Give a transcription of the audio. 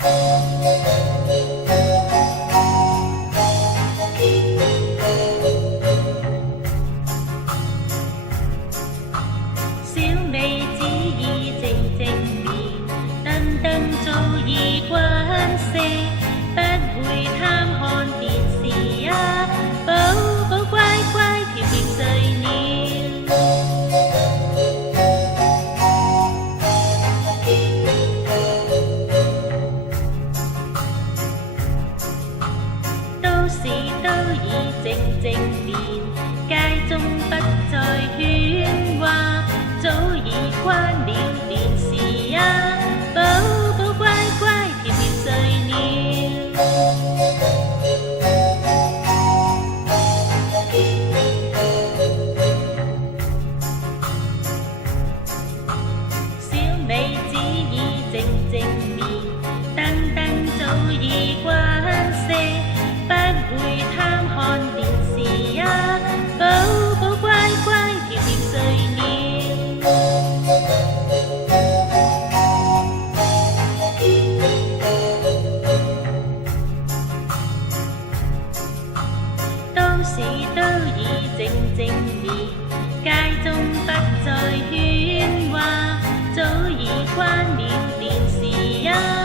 小妹子已靜靜眠，燈燈早已關熄，不會貪看電視啊，寶寶乖乖甜甜睡了。都市都已靜靜眠，街中不再喧嘩，早已關了電視啊，寶寶乖乖甜甜睡了。小妹子已靜靜眠，燈燈早已關熄，不會貪看電視啊，寶寶乖乖甜甜睡了。都市都已靜靜眠，街中不再喧嘩，早已關了電視啊。